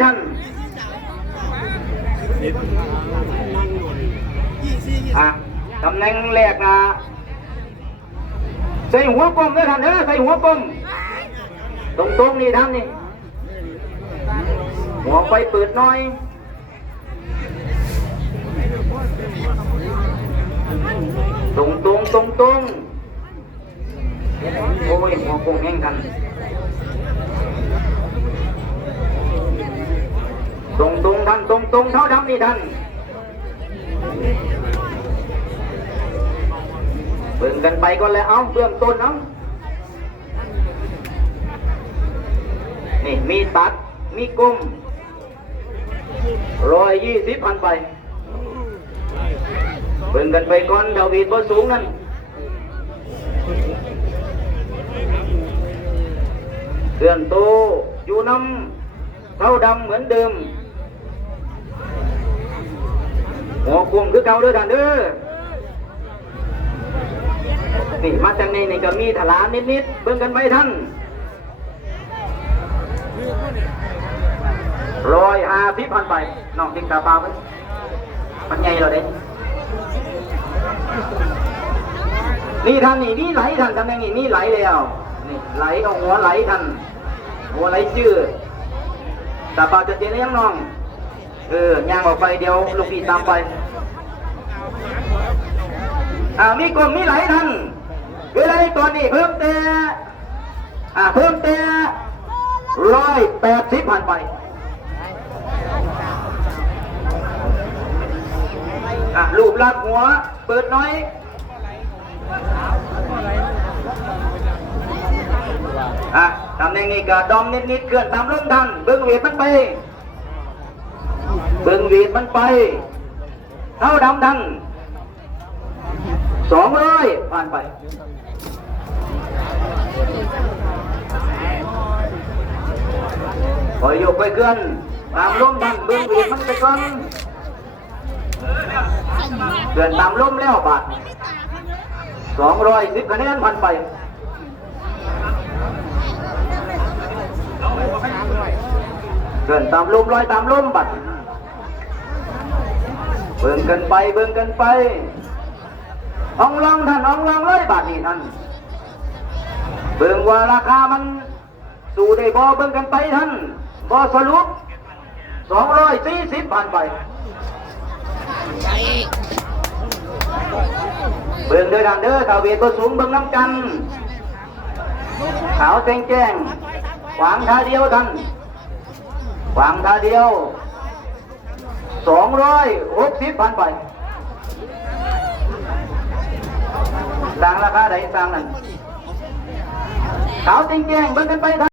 ท่านอะตำแหน่งแรกนะใส่หัวกลมด้วยท่านเด้อใส่หัวกลมตรงตรงๆนี่ท่านนี่หัวไฟเปิดน้อยตรงตรงตรงตรงๆโอ้ยหัวกลมแห้งท่าน ตรงตรงๆท่าน ตรงเท่าดำนี่ท่านเบิ่งกันไปก็แล้วเอาเบื้องต้นเอานี่มีตัด มีกลมร้อยยี่สิบพันไป เบิ่งกันไปก่อนเดาวีดบ่สูงนั่นเคลื่อนโตอยู่น้ำเท่าดำเหมือนเดิม หัวคุมคือเก่าด้อท่านเด้อนี่มาจากนี้นี่ก็มีถลานิดๆเบิ่งกันไปท่านร้อยห้าสิพันไปน้องจิงตาปลาไปมันใหญ่เราเด้นี่ท่านนี่นี่ไหลท่านตำแหน่งนี่นี่ไหลแล้วนี่ไหลเอาหัวไหลท่านหัวไหลชื่อตาปลาจะเจนยังน้อง เออย่างออกไปเดี๋ยวลูกพี่ตามไปอ่ามีกลมมีหลายทันเวลาในตอนนี้เพิ่มแต่อ่าเพิ่มแต่ร้อยแปดสิบพันไปอะรูปลักหัว เปิดน้อยอะตำแหน่งนี้ก็ดอมนิดๆเคลื่อนตามลมทันเบิ้งเวทมันไป เบิ้งเวทมันไปเท่าดำทันสองร้อยผ่านไปคอยยกไปเกินตามลมทันเบื้องเวียนมันไปก่อนเกินตามลมแล้วบาทสองร้อยสิบคะแนนผ่านไปเดินตามลมลอยตามลมบัด เบิ่งกันไปเบิ่งกันไปอ่องลองท่านอ่องลองเลยบาทนี้ท่านเบิ่งว่าราคามันสู่ได้บ่เบิ่งกันไปท่านบ่สรุปสองร้อยสี่สิบผ่านไปเบิ่งเด้อท่านเด้อถ้าเวทก็สูงเบิ่งน้ำกัน ขาวแจ้งแจ้งขวางท่าเดียวท่านขวางท่าเดียว สองร้อยหกสิบพันไปต่างราคาใดต่างนั่นขาวจริงแจ้งเบิ่งกันไปท่า